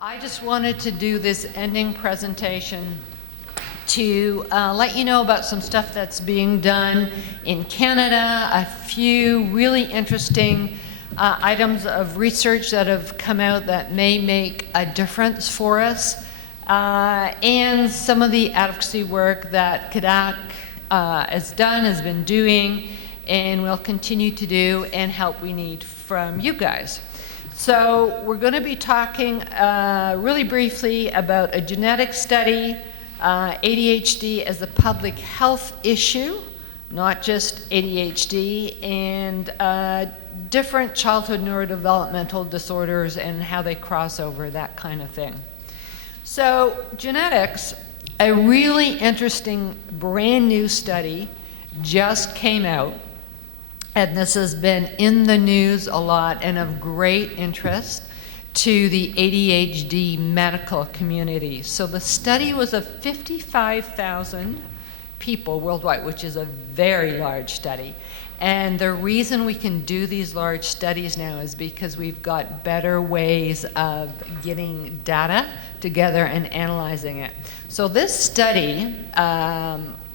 I just wanted to do this ending presentation to let you know about some stuff that's being done in Canada, a few really interesting items of research that have come out that may make a difference for us, and some of the advocacy work that caddac has been doing, and will continue to do, and help we need from you guys. So we're going to be talking really briefly about a genetic study, ADHD as a public health issue, not just ADHD, and different childhood neurodevelopmental disorders and how they cross over, that kind of thing. So genetics, a really interesting brand new study just came out. And this has been in the news a lot and of great interest to the ADHD medical community. So the study was of 55,000 people worldwide, which is a very large study. And the reason we can do these large studies now is because we've got better ways of getting data together and analyzing it. So this study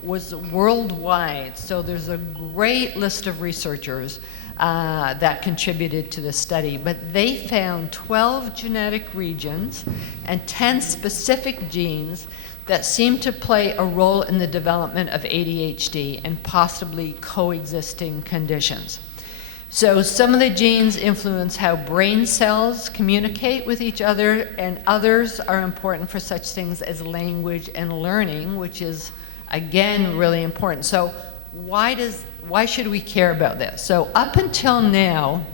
was worldwide, so there's a great list of researchers that contributed to the study, but they found 12 genetic regions and 10 specific genes that seem to play a role in the development of ADHD and possibly coexisting conditions. So some of the genes influence how brain cells communicate with each other, and others are important for such things as language and learning, which is again really important. So why should we care about this? So up until now,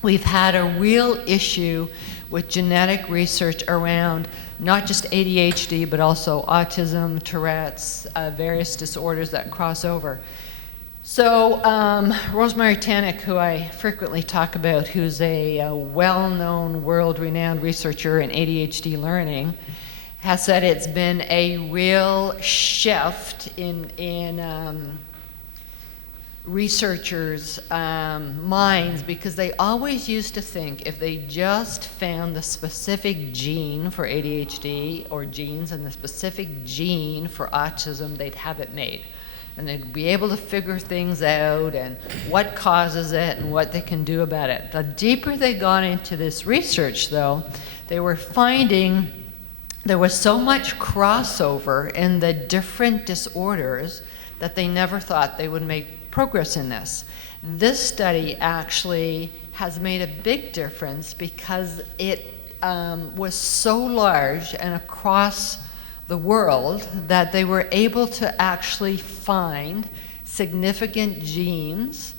we've had a real issue with genetic research around not just ADHD, but also autism, Tourette's, various disorders that cross over. So Rosemary Tannick, who I frequently talk about, who's a well-known, world-renowned researcher in ADHD learning, has said it's been a real shift in researchers' minds, because they always used to think if they just found the specific gene for ADHD or genes and the specific gene for autism, they'd have it made. And they'd be able to figure things out and what causes it and what they can do about it. The deeper they got into this research, though, they were finding there was so much crossover in the different disorders that they never thought they would make progress in this. This study actually has made a big difference because it was so large and across the world that they were able to actually find significant genes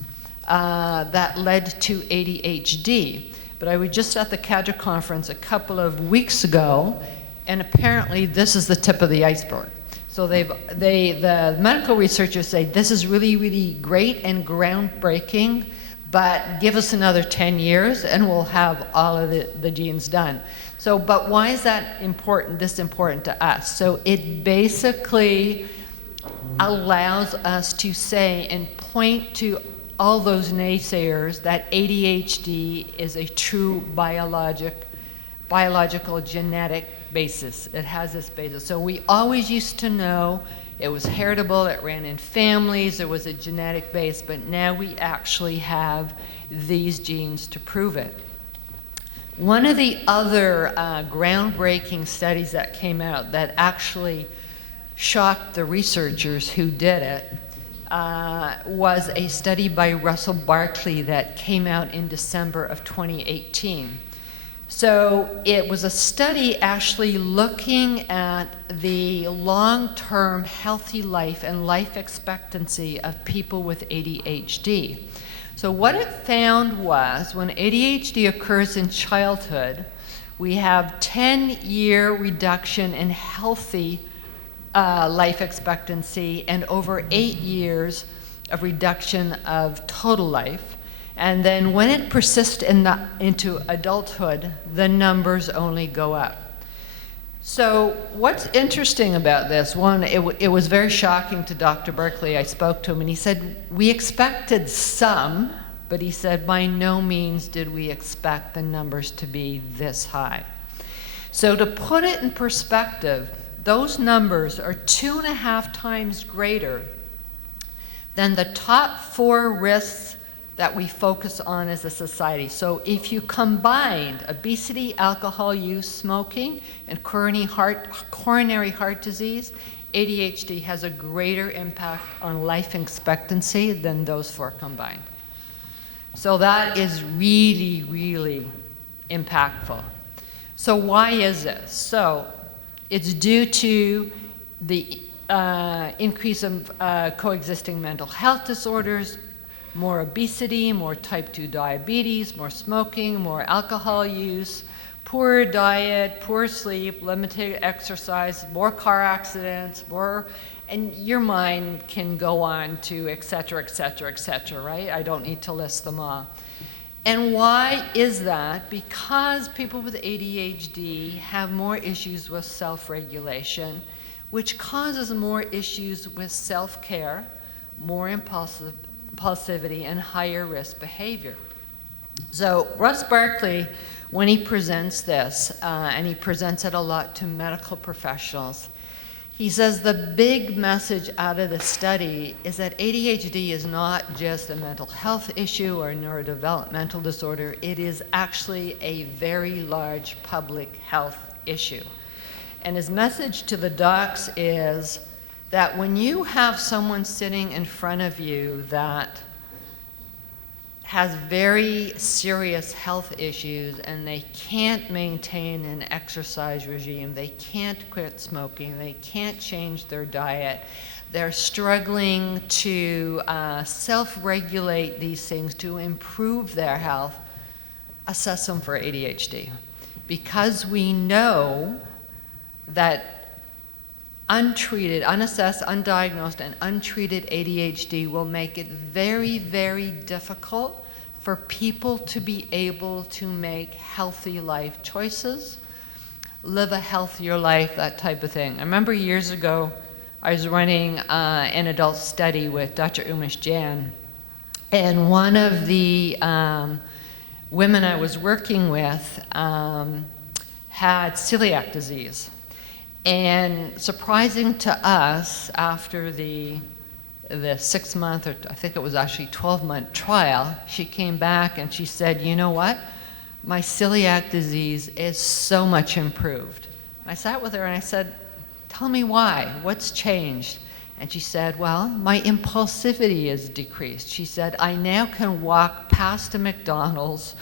that led to ADHD. But I was just at the caddac conference a couple of weeks ago, and apparently this is the tip of the iceberg. So the medical researchers say this is really, really great and groundbreaking, but give us another 10 years and we'll have all of the genes done. So, but why is that important, this important to us? So it basically allows us to say and point to all those naysayers that ADHD is a true biological genetic basis. It has this basis. So we always used to know it was heritable, it ran in families, there was a genetic base, but now we actually have these genes to prove it. One of the other groundbreaking studies that came out that actually shocked the researchers who did it was a study by Russell Barkley that came out in December of 2018. So it was a study actually looking at the long-term healthy life and life expectancy of people with ADHD. So what it found was when ADHD occurs in childhood, we have 10-year reduction in healthy life expectancy and over 8 years of reduction of total life. And then when it persists into adulthood, the numbers only go up. So what's interesting about this, one, it was very shocking to Dr. Berkeley. I spoke to him and he said, we expected some, but he said, by no means did we expect the numbers to be this high. So to put it in perspective, those numbers are 2.5 times greater than the top 4 risks that we focus on as a society. So if you combined obesity, alcohol use, smoking, and coronary heart disease, ADHD has a greater impact on life expectancy than those 4 combined. So that is really, really impactful. So why is this? So it's due to the increase of coexisting mental health disorders, more obesity, more type 2 diabetes, more smoking, more alcohol use, poor diet, poor sleep, limited exercise, more car accidents, more, and your mind can go on to et cetera, et cetera, et cetera, right? I don't need to list them all. And why is that? Because people with ADHD have more issues with self-regulation, which causes more issues with self-care, more impulsivity, and higher risk behavior. So Russ Barkley, when he presents this, and he presents it a lot to medical professionals, he says the big message out of the study is that ADHD is not just a mental health issue or a neurodevelopmental disorder, it is actually a very large public health issue. And his message to the docs is that when you have someone sitting in front of you that has very serious health issues and they can't maintain an exercise regime, they can't quit smoking, they can't change their diet, they're struggling to self-regulate these things to improve their health, assess them for ADHD. Because we know that untreated, unassessed, undiagnosed, and untreated ADHD will make it very, very difficult for people to be able to make healthy life choices, live a healthier life, that type of thing. I remember years ago, I was running an adult study with Dr. Umesh Jan, and one of the women I was working with had celiac disease. And surprising to us, after the 6-month, or I think it was actually 12-month trial, she came back and she said, you know what? My celiac disease is so much improved. I sat with her and I said, tell me why, what's changed? And she said, well, my impulsivity is decreased. She said, I now can walk past a McDonald's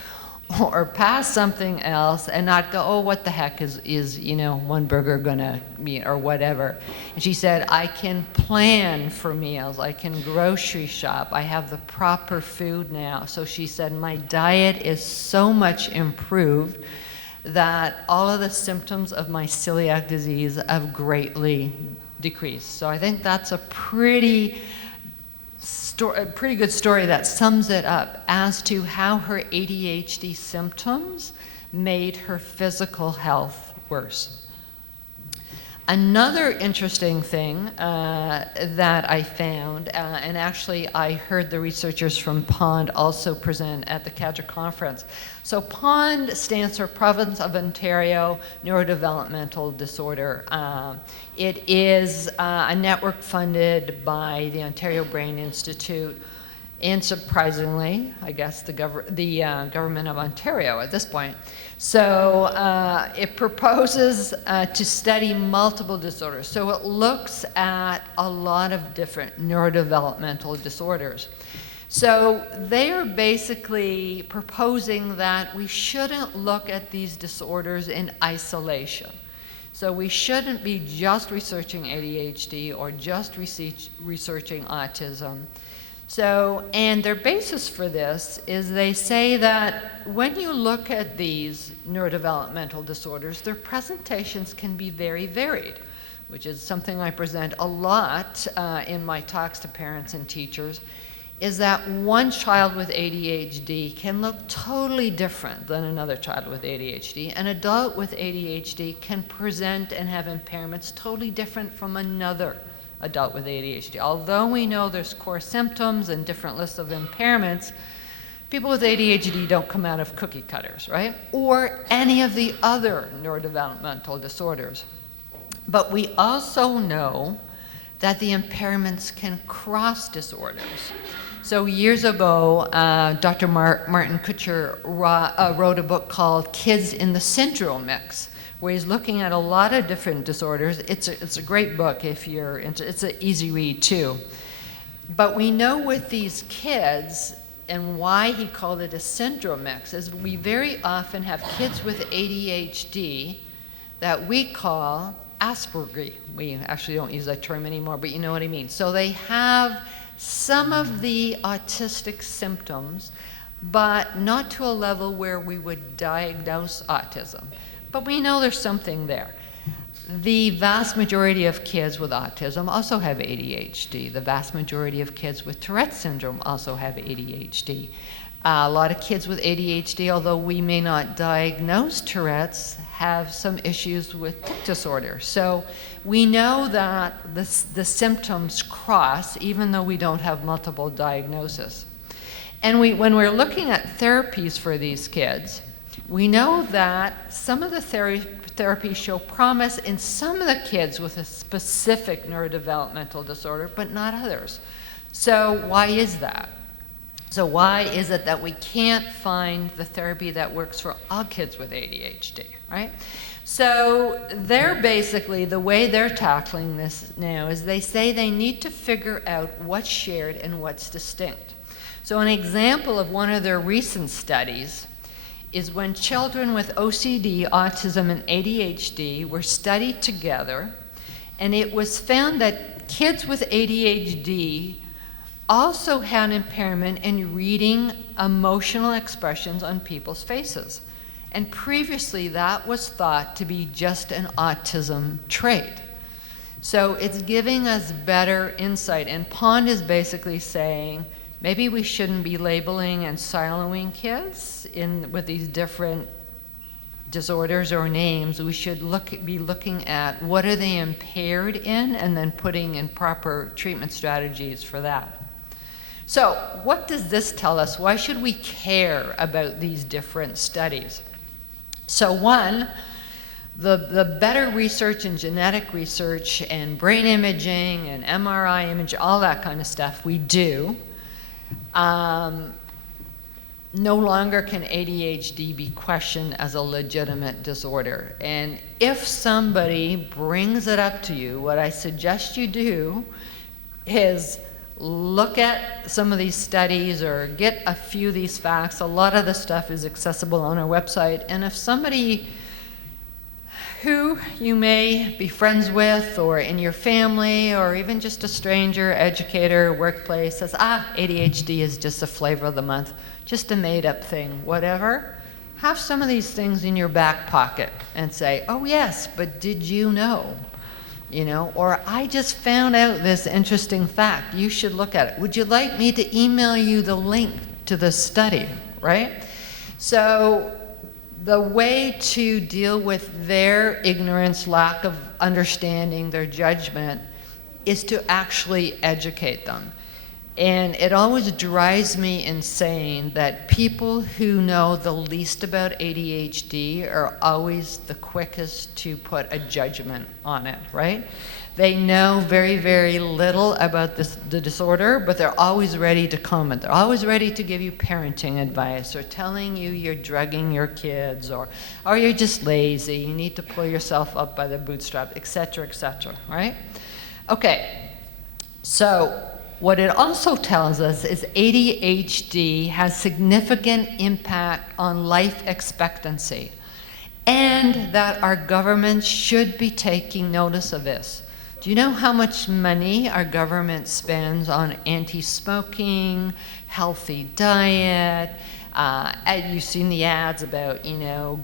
or past something else and not go, oh, what the heck is you know, one burger gonna be, or whatever. And she said, I can plan for meals, I can grocery shop, I have the proper food now. So she said, my diet is so much improved that all of the symptoms of my celiac disease have greatly decreased. So I think that's a pretty good story that sums it up as to how her ADHD symptoms made her physical health worse. Another interesting thing that I found, and actually I heard the researchers from POND also present at the caddac conference. So POND stands for Province of Ontario Neurodevelopmental Disorder. It is a network funded by the Ontario Brain Institute, and surprisingly, I guess the government of Ontario at this point. So it proposes to study multiple disorders. So it looks at a lot of different neurodevelopmental disorders. So they are basically proposing that we shouldn't look at these disorders in isolation. So we shouldn't be just researching ADHD or just researching autism. So, and their basis for this is they say that when you look at these neurodevelopmental disorders, their presentations can be very varied, which is something I present a lot in my talks to parents and teachers, is that one child with ADHD can look totally different than another child with ADHD. An adult with ADHD can present and have impairments totally different from another adult with ADHD. Although we know there's core symptoms and different lists of impairments, People with ADHD don't come out of cookie cutters, right? Or any of the other neurodevelopmental disorders. But we also know that the impairments can cross disorders. So years ago, Dr. Martin Kutcher wrote a book called Kids in the Syndrome Mix, where he's looking at a lot of different disorders. It's a great book if you're into, it's an easy read too. But we know with these kids, and why he called it a syndrome mix, is we very often have kids with ADHD that we call Asperger. We actually don't use that term anymore, but you know what I mean. So they have some of the autistic symptoms, but not to a level where we would diagnose autism. But we know there's something there. The vast majority of kids with autism also have ADHD. The vast majority of kids with Tourette's syndrome also have ADHD. A lot of kids with ADHD, although we may not diagnose Tourette's, have some issues with tic disorder. So we know that the symptoms cross, even though we don't have multiple diagnoses. And when we're looking at therapies for these kids, we know that some of the therapies show promise in some of the kids with a specific neurodevelopmental disorder, but not others. So why is that? So why is it that we can't find the therapy that works for all kids with ADHD, right? So they're basically, the way they're tackling this now is they say they need to figure out what's shared and what's distinct. So an example of one of their recent studies is when children with OCD, autism, and ADHD were studied together, and it was found that kids with ADHD also had impairment in reading emotional expressions on people's faces. And previously that was thought to be just an autism trait. So it's giving us better insight. And Pond is basically saying, maybe we shouldn't be labeling and siloing kids with these different disorders or names. We should be looking at what are they impaired in, and then putting in proper treatment strategies for that. So what does this tell us? Why should we care about these different studies? So one, the better research in genetic research and brain imaging and MRI image, all that kind of stuff we do, no longer can ADHD be questioned as a legitimate disorder. And if somebody brings it up to you, what I suggest you do is look at some of these studies or get a few of these facts. A lot of the stuff is accessible on our website. And if somebody who you may be friends with or in your family or even just a stranger, educator, workplace says, ADHD is just a flavor of the month, just a made-up thing, whatever, have some of these things in your back pocket and say, oh yes, but did you know? You know, or I just found out this interesting fact, you should look at it. Would you like me to email you the link to the study, right? So the way to deal with their ignorance, lack of understanding, their judgment, is to actually educate them. And it always drives me insane that people who know the least about ADHD are always the quickest to put a judgment on it, right? They know very, very little about the disorder, but they're always ready to comment. They're always ready to give you parenting advice or telling you you're drugging your kids or you're just lazy, you need to pull yourself up by the bootstrap, et cetera, right? Okay, so what it also tells us is ADHD has significant impact on life expectancy, and that our government should be taking notice of this. Do you know how much money our government spends on anti-smoking, healthy diet? You've seen the ads about,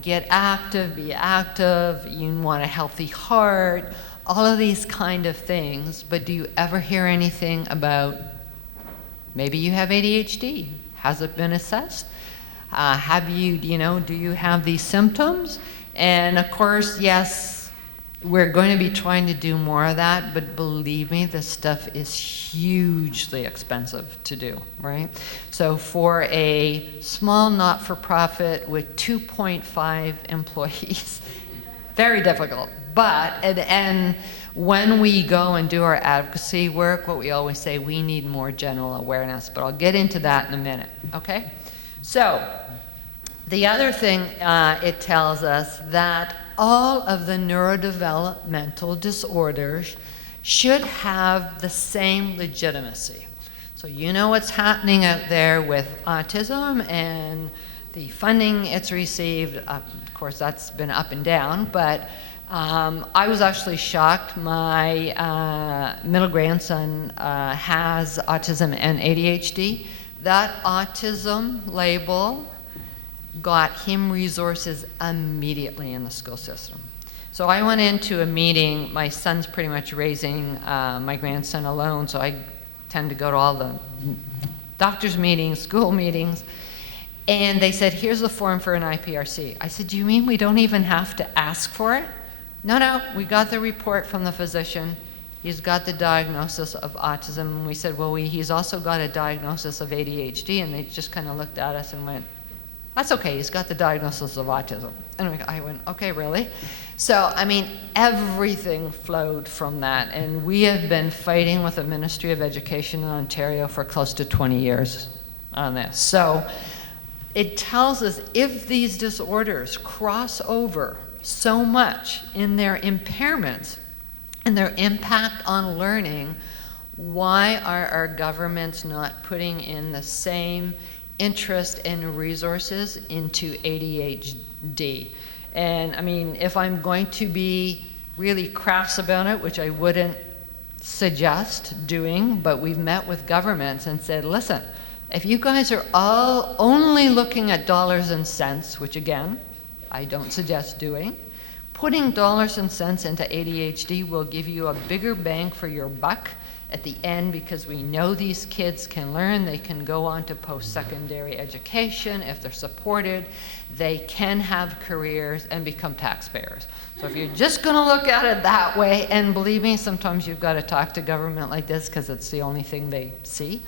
get active, be active, you want a healthy heart, all of these kind of things, but do you ever hear anything about maybe you have ADHD? Has it been assessed? Do you have these symptoms? And of course, yes, we're going to be trying to do more of that, but believe me, this stuff is hugely expensive to do, right? So for a small not-for-profit with 2.5 employees, very difficult. But, and when we go and do our advocacy work, what we always say, we need more general awareness, but I'll get into that in a minute, okay? So, the other thing it tells us that all of the neurodevelopmental disorders should have the same legitimacy. So you know what's happening out there with autism and the funding it's received. Of course, that's been up and down, but I was actually shocked. My middle grandson has autism and ADHD. That autism label got him resources immediately in the school system. So I went into a meeting. My son's pretty much raising my grandson alone, so I tend to go to all the doctor's meetings, school meetings, and they said, here's the form for an IPRC. I said, do you mean we don't even have to ask for it? No, we got the report from the physician. He's got the diagnosis of autism. And we said, well, he's also got a diagnosis of ADHD, and they just kind of looked at us and went, that's okay, he's got the diagnosis of autism. And I went, okay, really? So, I mean, everything flowed from that. And we have been fighting with the Ministry of Education in Ontario for close to 20 years on this. So it tells us if these disorders cross over so much in their impairments and their impact on learning, why are our governments not putting in the same interest and resources into ADHD? And I mean, if I'm going to be really crass about it, which I wouldn't suggest doing, but we've met with governments and said, listen, if you guys are all only looking at dollars and cents, which again, I don't suggest doing, putting dollars and cents into ADHD will give you a bigger bang for your buck at the end, because we know these kids can learn, they can go on to post-secondary education if they're supported, they can have careers and become taxpayers. So if you're just going to look at it that way, and believe me, sometimes you've got to talk to government like this because it's the only thing they see,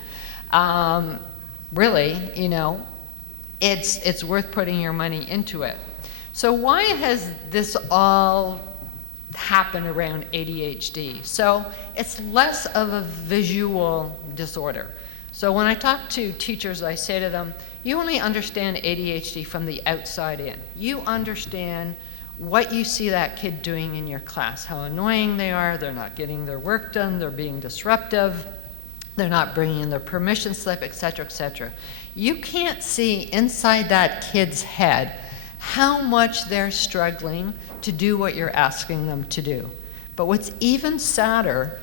really, you know, it's worth putting your money into it. So why has this all happen around ADHD? So it's less of a visual disorder. So when I talk to teachers, I say to them, you only understand ADHD from the outside in. You understand what you see that kid doing in your class, how annoying they are, they're not getting their work done, they're being disruptive, they're not bringing in their permission slip, et cetera, You can't see inside that kid's head how much they're struggling to do what you're asking them to do. But what's even sadder,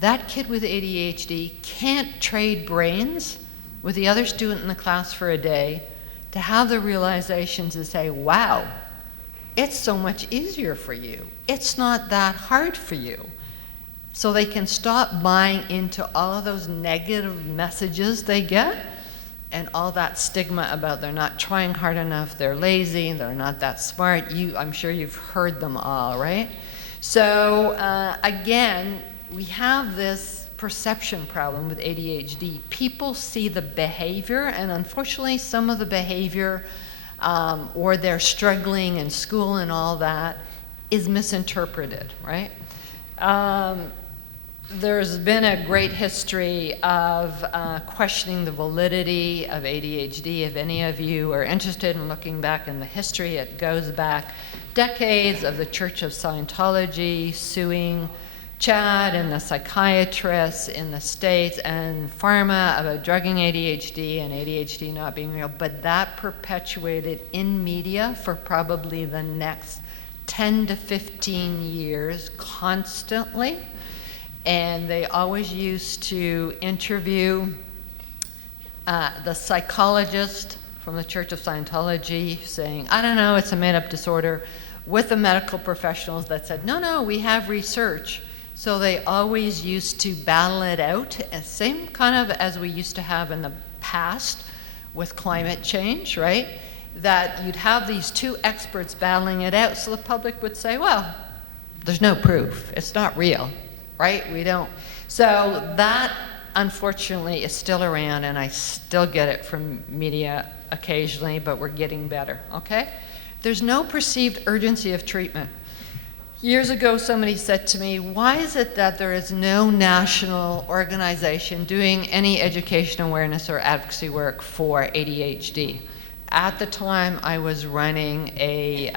that kid with ADHD can't trade brains with the other student in the class for a day to have the realization to say, wow, it's so much easier for you. It's not that hard for you. So they can stop buying into all of those negative messages they get and all that stigma about they're not trying hard enough, they're lazy, they're not that smart. I'm sure you've heard them all, right? So again, we have this perception problem with ADHD. People see the behavior, and unfortunately some of the behavior or they're struggling in school and all that is misinterpreted, right? There's been a great history of questioning the validity of ADHD. If any of you are interested in looking back in the history, it goes back decades of the Church of Scientology suing Chad and the psychiatrists in the States and pharma about drugging ADHD and ADHD not being real, but that perpetuated in media for probably the next 10 to 15 years constantly. And they always used to interview the psychologist from the Church of Scientology saying, I don't know, it's a made-up disorder, with the medical professionals that said, no, we have research. So they always used to battle it out, same kind of as we used to have in the past with climate change, right? That you'd have these two experts battling it out, so the public would say, well, there's no proof. It's not real, right? We don't. So that, unfortunately, is still around, and I still get it from media occasionally, but we're getting better, okay? There's no perceived urgency of treatment. Years ago, somebody said to me, why is it that there is no national organization doing any education awareness or advocacy work for ADHD? At the time, I was running a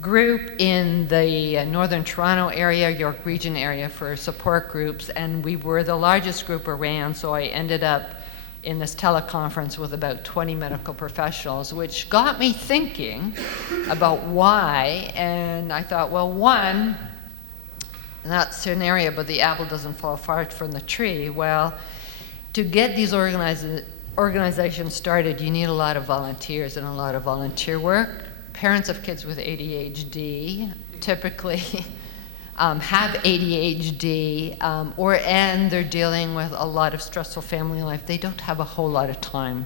group in the Northern Toronto area, York Region area for support groups, and we were the largest group around, so I ended up in this teleconference with about 20 medical professionals, which got me thinking about why, and I thought, well, one, in that scenario, but the apple doesn't fall far from the tree. Well, to get these organizations started, you need a lot of volunteers and a lot of volunteer work. Parents of kids with ADHD typically have ADHD, and they're dealing with a lot of stressful family life. They don't have a whole lot of time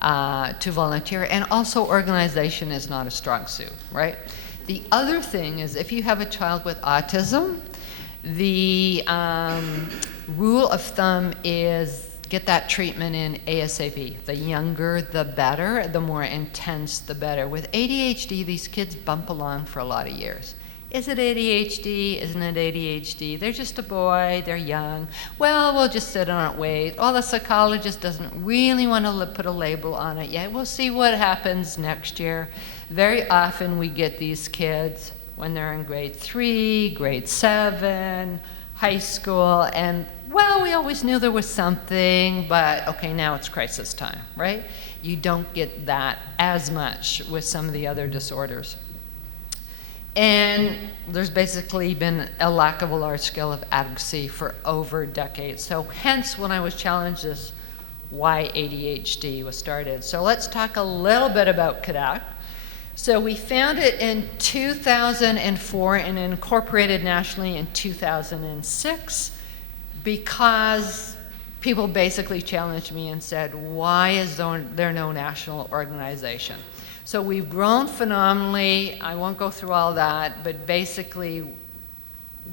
to volunteer, and also organization is not a strong suit, right? The other thing is if you have a child with autism, the rule of thumb is get that treatment in ASAP. The younger, the better. The more intense, the better. With ADHD, these kids bump along for a lot of years. Is it ADHD? Isn't it ADHD? They're just a boy, they're young. Well, we'll just sit on it, wait. Oh, the psychologist doesn't really want to put a label on it yet. We'll see what happens next year. Very often we get these kids when they're in grade 3, grade 7, high school, and well, we always knew there was something, but okay, now it's crisis time, right? You don't get that as much with some of the other disorders. And there's basically been a lack of a large scale of advocacy for over decades. So hence, when I was challenged this, why ADHD was started. So let's talk a little bit about caddac. So we founded it in 2004 and incorporated nationally in 2006 because people basically challenged me and said, why is there no national organization? So we've grown phenomenally. I won't go through all that, but basically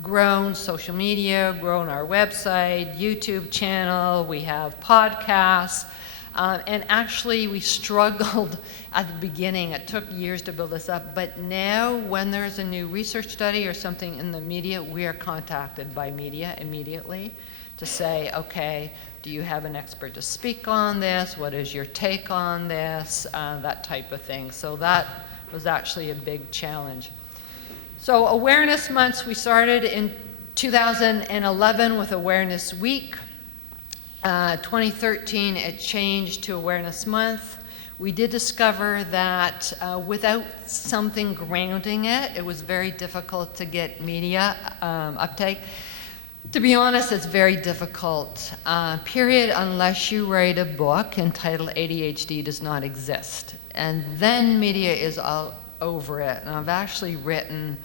grown social media, grown our website, YouTube channel, we have podcasts. And actually, we struggled at the beginning. It took years to build this up. But now, when there's a new research study or something in the media, we are contacted by media immediately to say, okay, do you have an expert to speak on this? What is your take on this? That type of thing. So that was actually a big challenge. So awareness months, we started in 2011 with Awareness Week. 2013, it changed to Awareness Month. We did discover that without something grounding it, it was very difficult to get media uptake. To be honest, it's very difficult, period, unless you write a book entitled ADHD Does Not Exist. And then media is all over it. And I've actually written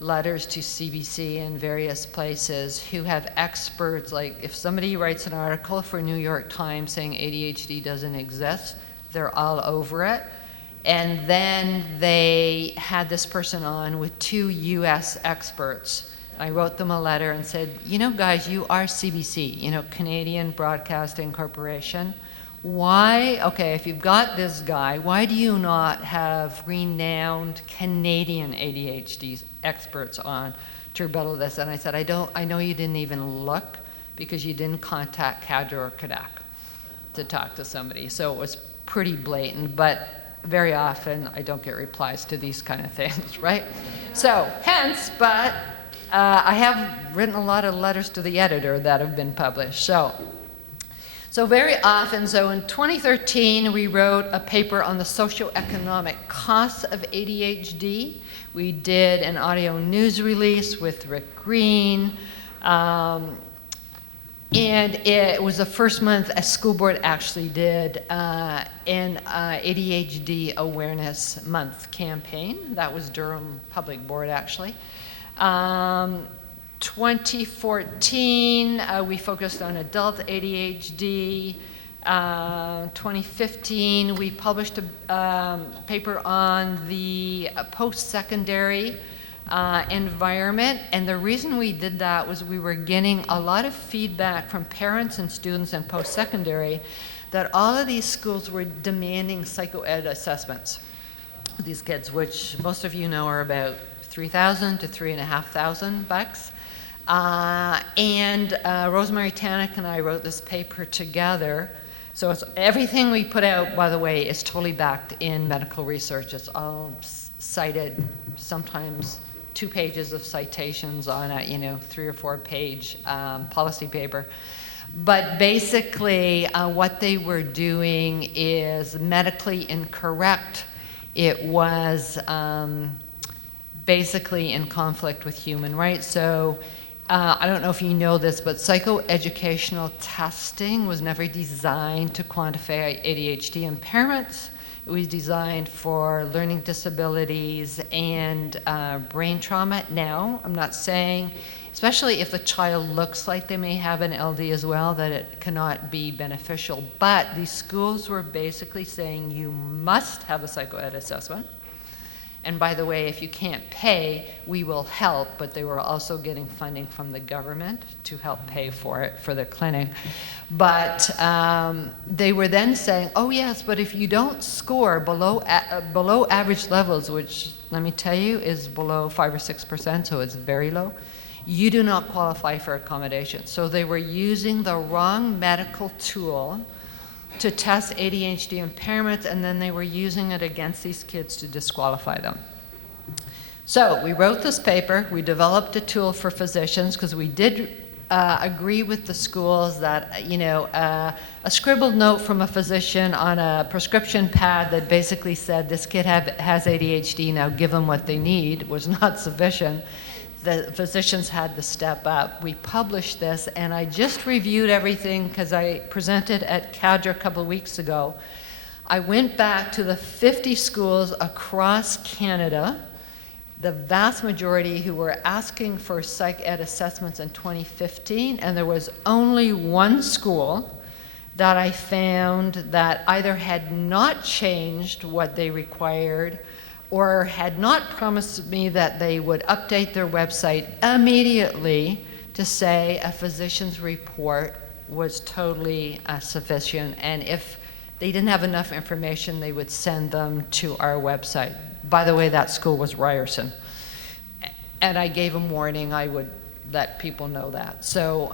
letters to CBC and various places who have experts, like if somebody writes an article for New York Times saying ADHD doesn't exist, they're all over it. And then they had this person on with 2 US experts. I wrote them a letter and said, you know guys, you are CBC, you know, Canadian Broadcasting Corporation. Why, okay, if you've got this guy, why do you not have renowned Canadian ADHD experts on to rebuttal this? And I said, I know you didn't even look because you didn't contact caddac or caddac to talk to somebody. So it was pretty blatant, but very often I don't get replies to these kind of things, right? So hence, but I have written a lot of letters to the editor that have been published. So very often, so in 2013, we wrote a paper on the socioeconomic costs of ADHD. We did an audio news release with Rick Green. And it was the first month a school board actually did an ADHD Awareness Month campaign. That was Durham Public Board, actually. 2014, we focused on adult ADHD. 2015, we published a paper on the post-secondary environment. And the reason we did that was we were getting a lot of feedback from parents and students in post-secondary that all of these schools were demanding psychoed assessments. These kids, which most of you know are about $3,000 to $3,500. Rosemary Tannick and I wrote this paper together. So everything we put out, by the way, is totally backed in medical research. It's all cited, sometimes 2 pages of citations on a 3 or 4 page policy paper. But basically, what they were doing is medically incorrect. It was basically in conflict with human rights. So I don't know if you know this, but psychoeducational testing was never designed to quantify ADHD impairments. It was designed for learning disabilities and brain trauma. Now, I'm not saying, especially if the child looks like they may have an LD as well, that it cannot be beneficial. But these schools were basically saying you must have a psychoed assessment. And by the way, if you can't pay, we will help, but they were also getting funding from the government to help pay for it for the clinic. But they were then saying, oh yes, but if you don't score below average levels, which let me tell you is below 5 or 6%, so it's very low, you do not qualify for accommodation. So they were using the wrong medical tool to test ADHD impairments, and then they were using it against these kids to disqualify them. So we wrote this paper. We developed a tool for physicians because we did agree with the schools that, a scribbled note from a physician on a prescription pad that basically said this kid has ADHD, now give them what they need, was not sufficient. The physicians had to step up. We published this, and I just reviewed everything because I presented at CADRA a couple of weeks ago. I went back to the 50 schools across Canada, the vast majority who were asking for psych ed assessments in 2015, and there was only 1 school that I found that either had not changed what they required or had not promised me that they would update their website immediately to say a physician's report was totally sufficient, and if they didn't have enough information, they would send them to our website. By the way, that school was Ryerson, and I gave them warning I would let people know that. So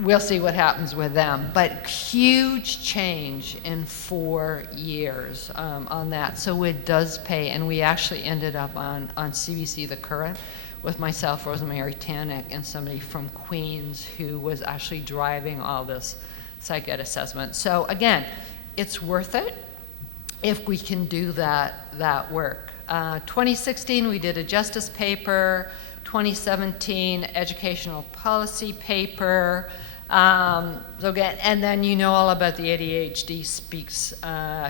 we'll see what happens with them. But huge change in 4 years on that. So it does pay. And we actually ended up on CBC The Current with myself, Rosemary Tannick, and somebody from Queens who was actually driving all this psych ed assessment. So again, it's worth it if we can do that work. 2016, we did a justice paper. 2017 educational policy paper. So again, and then you know all about the ADHD Speaks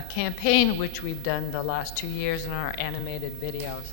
campaign, which we've done the last 2 years in our animated videos.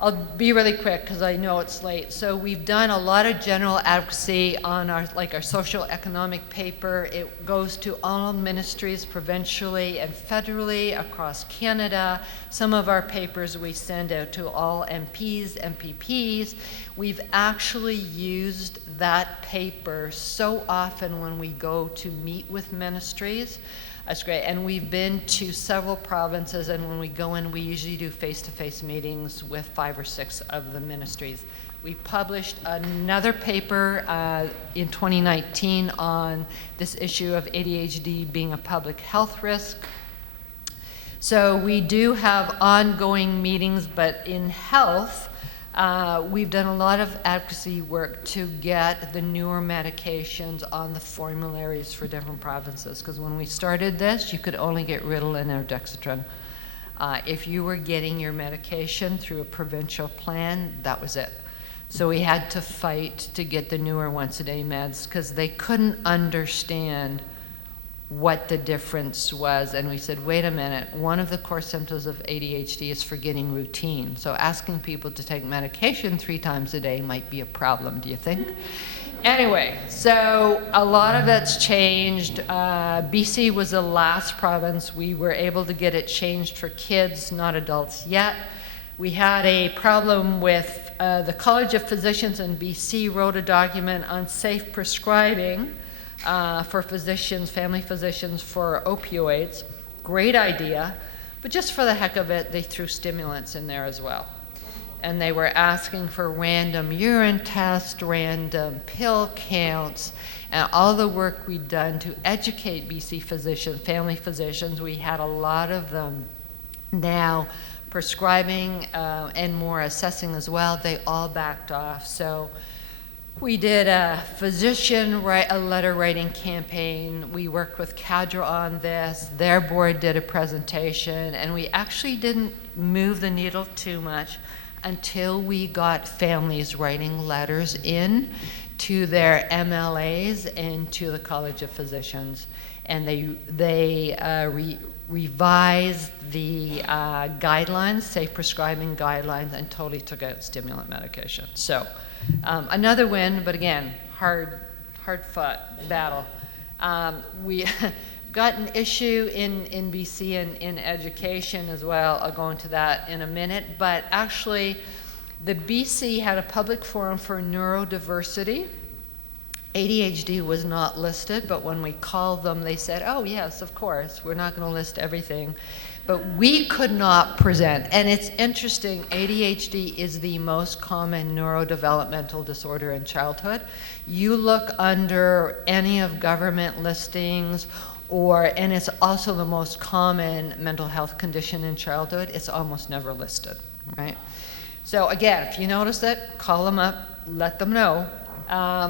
I'll be really quick because I know it's late. So we've done a lot of general advocacy on our social economic paper. It goes to all ministries provincially and federally across Canada. Some of our papers we send out to all MPs, MPPs. We've actually used that paper so often when we go to meet with ministries. That's great. And we've been to several provinces, and when we go in, we usually do face-to-face meetings with 5 or 6 of the ministries. We published another paper in 2019 on this issue of ADHD being a public health risk. So we do have ongoing meetings, but in health, we've done a lot of advocacy work to get the newer medications on the formularies for different provinces, because when we started this, you could only get Ritalin or Dexatrin. If you were getting your medication through a provincial plan, that was it. So we had to fight to get the newer once-a-day meds because they couldn't understand what the difference was. And we said, wait a minute, one of the core symptoms of ADHD is forgetting routine. So asking people to take medication 3 times a day might be a problem, do you think? Anyway, so a lot of that's changed. BC was the last province. We were able to get it changed for kids, not adults yet. We had a problem with the College of Physicians in BC wrote a document on safe prescribing for physicians, family physicians, for opioids. Great idea, but just for the heck of it, they threw stimulants in there as well. And they were asking for random urine tests, random pill counts, and all the work we'd done to educate BC physicians, family physicians. We had a lot of them now prescribing and more assessing as well. They all backed off. So we did a a letter writing campaign. We worked with CADRA on this. Their board did a presentation, and we actually didn't move the needle too much until we got families writing letters in to their MLAs and to the College of Physicians. And they revised the guidelines, safe prescribing guidelines, and totally took out stimulant medication. So another win, but again, hard-fought battle. We got an issue in BC and in education as well. I'll go into that in a minute. But actually, the BC had a public forum for neurodiversity. ADHD was not listed, but when we called them, they said, oh yes, of course, we're not going to list everything. But we could not present. And it's interesting, ADHD is the most common neurodevelopmental disorder in childhood. You look under any of government listings, and it's also the most common mental health condition in childhood. It's almost never listed, right? So again, if you notice it, call them up, let them know.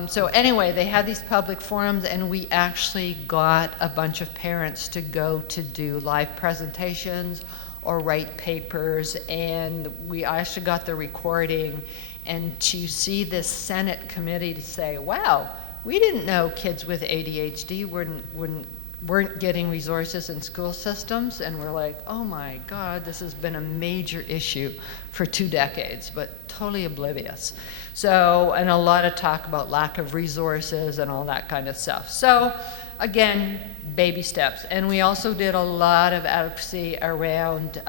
So anyway, they had these public forums, and we actually got a bunch of parents to go to do live presentations or write papers, and we actually got the recording, and to see this Senate committee to say, wow, we didn't know kids with ADHD weren't getting resources in school systems, and we're like, oh my God, this has been a major issue for 2 decades, but totally oblivious. So, and a lot of talk about lack of resources and all that kind of stuff. So, again, baby steps. And we also did a lot of advocacy around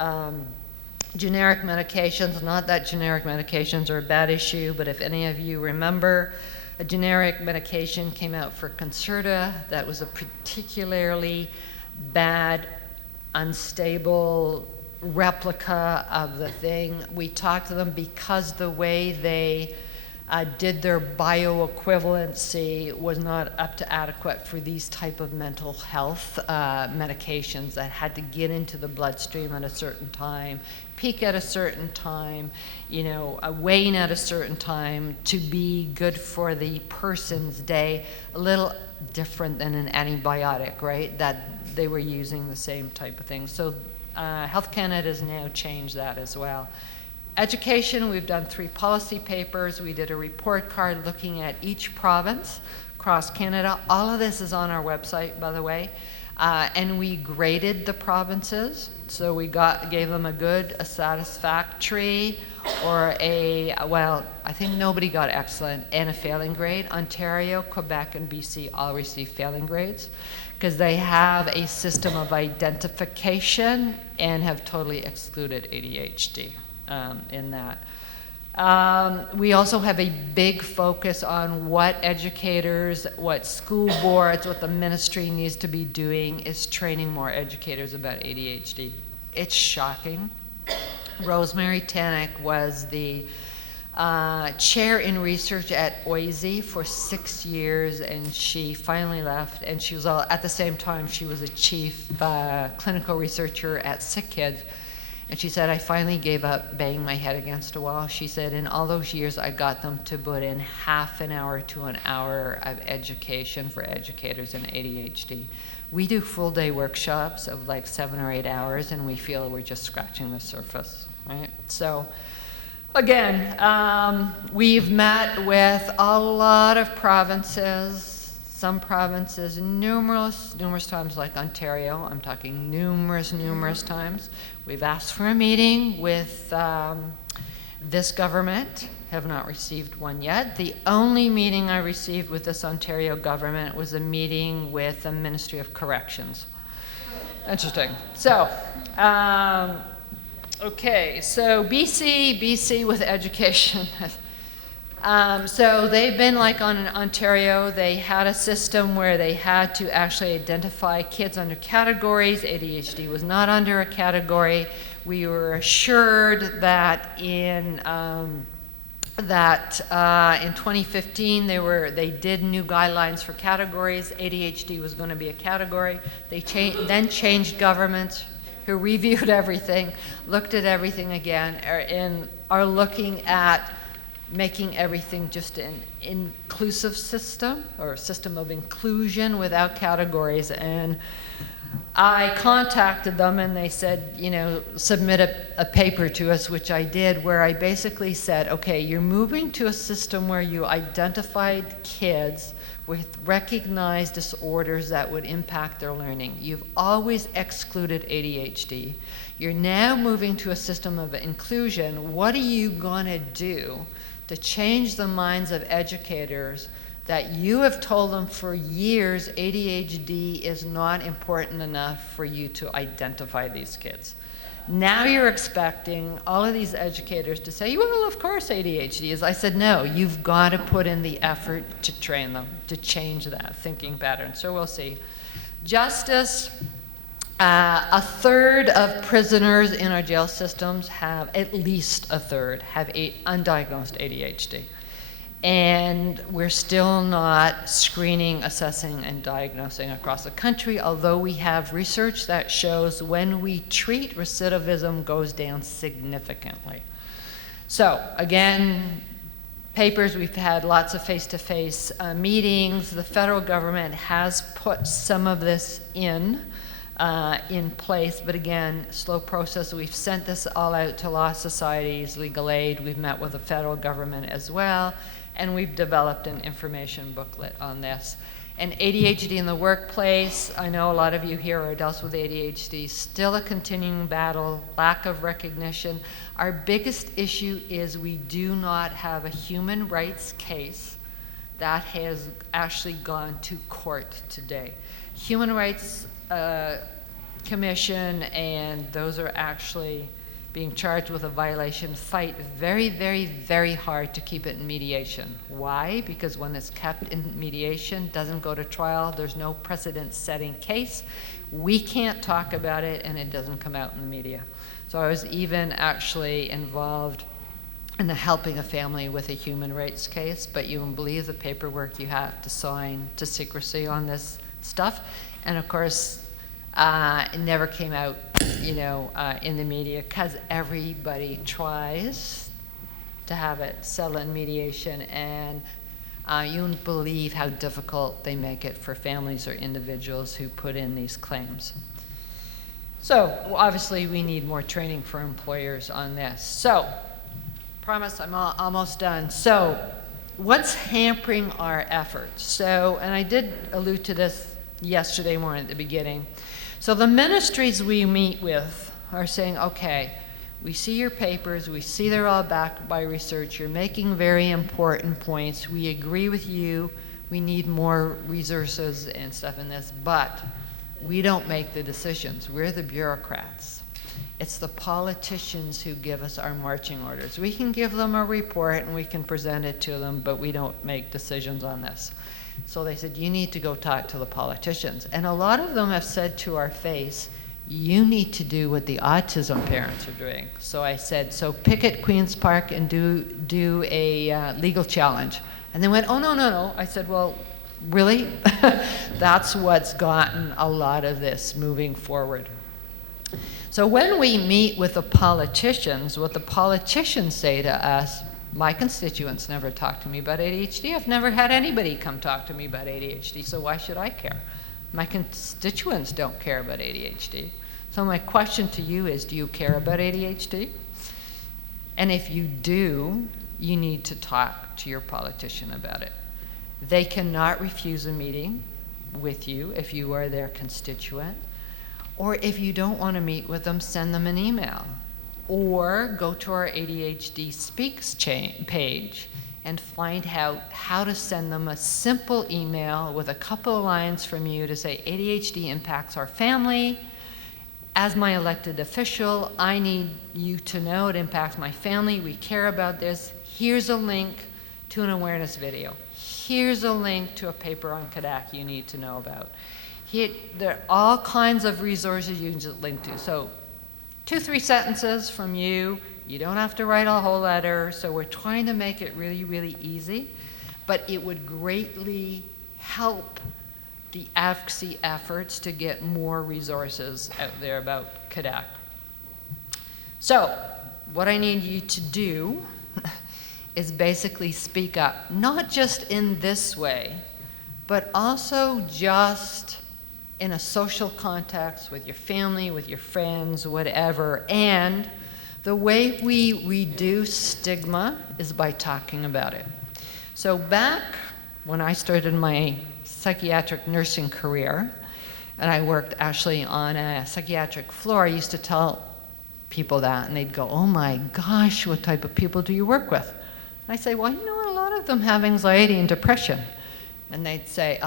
generic medications. Not that generic medications are a bad issue, but if any of you remember, a generic medication came out for Concerta that was a particularly bad, unstable replica of the thing. We talked to them because the way they did their bioequivalency was not up to adequate for these type of mental health medications that had to get into the bloodstream at a certain time, peak at a certain time, wane at a certain time to be good for the person's day. A little different than an antibiotic, right? That they were using the same type of thing. So Health Canada has now changed that as well. Education, we've done 3 policy papers. We did a report card looking at each province across Canada. All of this is on our website, by the way. And we graded the provinces. So we gave them a good, a satisfactory, or I think nobody got excellent, and a failing grade. Ontario, Quebec, and BC all received failing grades because they have a system of identification and have totally excluded ADHD. In that. We also have a big focus on what educators, what school boards, what the ministry needs to be doing is training more educators about ADHD. It's shocking. Rosemary Tannock was the chair in research at OISE for 6 years, and she finally left, and she was at the same time she was a chief clinical researcher at Sick Kids. And she said, I finally gave up banging my head against a wall. She said, in all those years, I got them to put in half an hour to an hour of education for educators in ADHD. We do full day workshops of like 7 or 8 hours, and we feel we're just scratching the surface, right? So, again, we've met with a lot of provinces. Some provinces, numerous times, like Ontario. I'm talking numerous times. We've asked for a meeting with this government, have not received one yet. The only meeting I received with this Ontario government was a meeting with the Ministry of Corrections. Interesting. So, Okay, so BC with education. So they've been like on Ontario, they had a system where they had to actually identify kids under categories. ADHD was not under a category. We were assured that in 2015 they did new guidelines for categories. ADHD was going to be a category. They then changed governments, who reviewed everything, looked at everything again, and are looking at making everything just an inclusive system, or a system of inclusion without categories. And I contacted them and they said, you know, submit a paper to us, which I did, where I basically said, okay, you're moving to a system where you identified kids with recognized disorders that would impact their learning. You've always excluded ADHD. You're now moving to a system of inclusion. What are you going to do to change the minds of educators that you have told them for years ADHD is not important enough for you to identify these kids? Now you're expecting all of these educators to say, well, of course ADHD is. I said, no, you've got to put in the effort to train them, to change that thinking pattern. So we'll see. Justice, a third of prisoners in our jail systems have, at least a third, have undiagnosed ADHD. And we're still not screening, assessing, and diagnosing across the country, although we have research that shows when we treat, recidivism goes down significantly. So again, papers, we've had lots of face-to-face meetings. The federal government has put some of this in place, but again, slow process. We've sent this all out to law societies, legal aid. We've met with the federal government as well. And we've developed an information booklet on this. And ADHD in the workplace, I know a lot of you here are adults with ADHD, still a continuing battle, lack of recognition. Our biggest issue is we do not have a human rights case that has actually gone to court today. Human Rights Commission and those are actually being charged with a violation fight very, very, very hard to keep it in mediation. Why? Because when it's kept in mediation, doesn't go to trial, there's no precedent-setting case, we can't talk about it, and it doesn't come out in the media. So I was even actually involved in helping a family with a human rights case, but you won't believe the paperwork you have to sign to secrecy on this stuff. And of course, it never came out, you know, in the media, because everybody tries to have it settle in mediation, and you wouldn't believe how difficult they make it for families or individuals who put in these claims. So obviously we need more training for employers on this. So, promise I'm almost done. So, what's hampering our efforts? So, and I did allude to this yesterday morning at the beginning. So the ministries we meet with are saying, okay, we see your papers, we see they're all backed by research, you're making very important points, we agree with you, we need more resources and stuff in this, but we don't make the decisions, we're the bureaucrats. It's the politicians who give us our marching orders. We can give them a report and we can present it to them, but we don't make decisions on this. So they said, you need to go talk to the politicians. And a lot of them have said to our face, you need to do what the autism parents are doing. So I said, so picket Queen's Park and do a legal challenge. And they went, oh, no, no, no. I said, well, really? That's what's gotten a lot of this moving forward. So when we meet with the politicians, what the politicians say to us, my constituents never talk to me about ADHD. I've never had anybody come talk to me about ADHD, so why should I care? My constituents don't care about ADHD. So my question to you is, do you care about ADHD? And if you do, you need to talk to your politician about it. They cannot refuse a meeting with you if you are their constituent. Or if you don't want to meet with them, send them an email. Or go to our ADHD Speaks page and find out how to send them a simple email with a couple of lines from you to say, ADHD impacts our family, as my elected official, I need you to know it impacts my family. We care about this. Here's a link to an awareness video. Here's a link to a paper on caddac you need to know about. There are all kinds of resources you can just link to. So 2-3 sentences from you. You don't have to write a whole letter. So we're trying to make it really, really easy. But it would greatly help the advocacy efforts to get more resources out there about caddac. So what I need you to do is basically speak up, not just in this way, but also just in a social context with your family, with your friends, whatever. And the way we reduce stigma is by talking about it. So back when I started my psychiatric nursing career, and I worked actually on a psychiatric floor, I used to tell people that, and they'd go, oh my gosh, what type of people do you work with? And I say, well, you know what, a lot of them have anxiety and depression. And they'd say,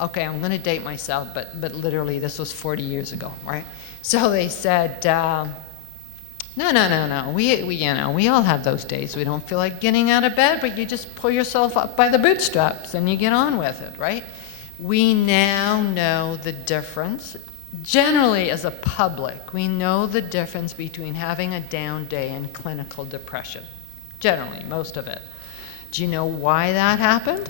okay, I'm gonna date myself, but literally this was 40 years ago, right? So they said, no, we all have those days. We don't feel like getting out of bed, but you just pull yourself up by the bootstraps and you get on with it, right? We now know the difference. Generally, as a public, we know the difference between having a down day and clinical depression. Generally, most of it. Do you know why that happened?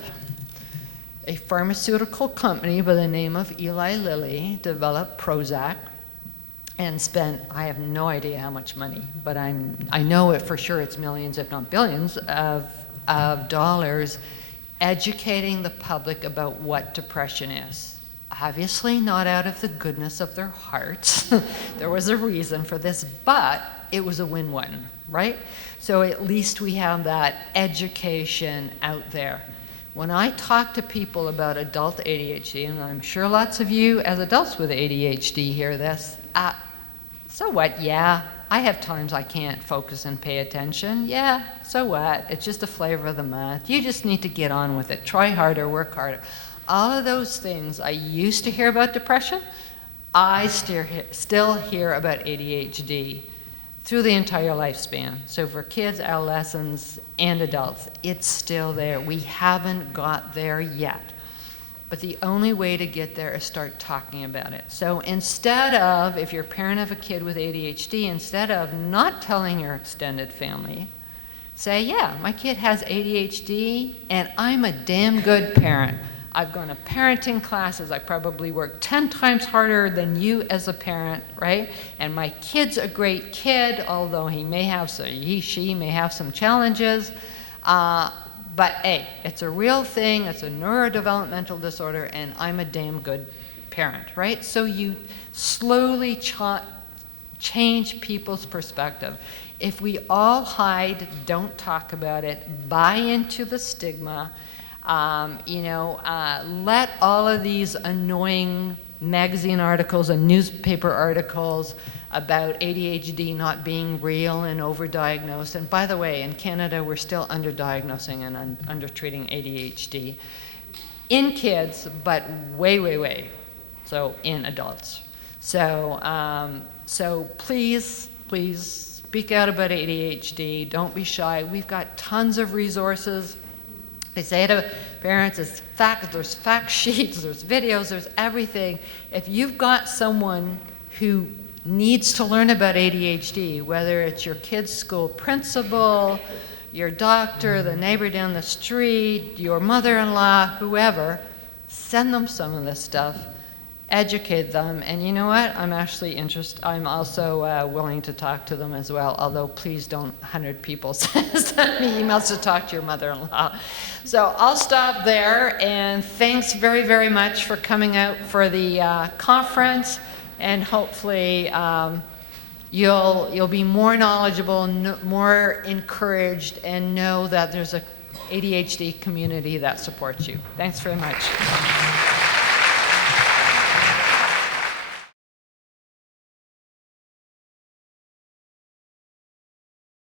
A pharmaceutical company by the name of Eli Lilly developed Prozac and spent, I have no idea how much money, but I know it for sure, it's millions, if not billions, of dollars educating the public about what depression is. Obviously not out of the goodness of their hearts. There was a reason for this, but it was a win-win, right? So at least we have that education out there. When I talk to people about adult ADHD, and I'm sure lots of you as adults with ADHD hear this, so what? Yeah, I have times I can't focus and pay attention. Yeah, so what? It's just a flavor of the month. You just need to get on with it. Try harder, work harder. All of those things I used to hear about depression, I still hear about ADHD through the entire lifespan. So for kids, adolescents, and adults, it's still there. We haven't got there yet. But the only way to get there is start talking about it. So instead of, if you're a parent of a kid with ADHD, instead of not telling your extended family, say, yeah, my kid has ADHD and I'm a damn good parent. I've gone to parenting classes. I probably work 10 times harder than you as a parent, right? And my kid's a great kid, although she may have some challenges. But hey, it's a real thing, it's a neurodevelopmental disorder, and I'm a damn good parent, right? So you slowly change people's perspective. If we all hide, don't talk about it, buy into the stigma, let all of these annoying magazine articles and newspaper articles about ADHD not being real and overdiagnosed. And by the way, in Canada, we're still underdiagnosing and undertreating ADHD in kids, but way, so in adults. So please speak out about ADHD. Don't be shy. We've got tons of resources. They say to parents, there's fact sheets, there's videos, there's everything. If you've got someone who needs to learn about ADHD, whether it's your kid's school principal, your doctor, the neighbor down the street, your mother-in-law, whoever, send them some of this stuff, educate them, and you know what? I'm actually interested. I'm also willing to talk to them as well, although please don't 100 people send me emails to talk to your mother-in-law. So I'll stop there, and thanks very, very much for coming out for the conference, and hopefully you'll be more knowledgeable, more encouraged, and know that there's a ADHD community that supports you. Thanks very much.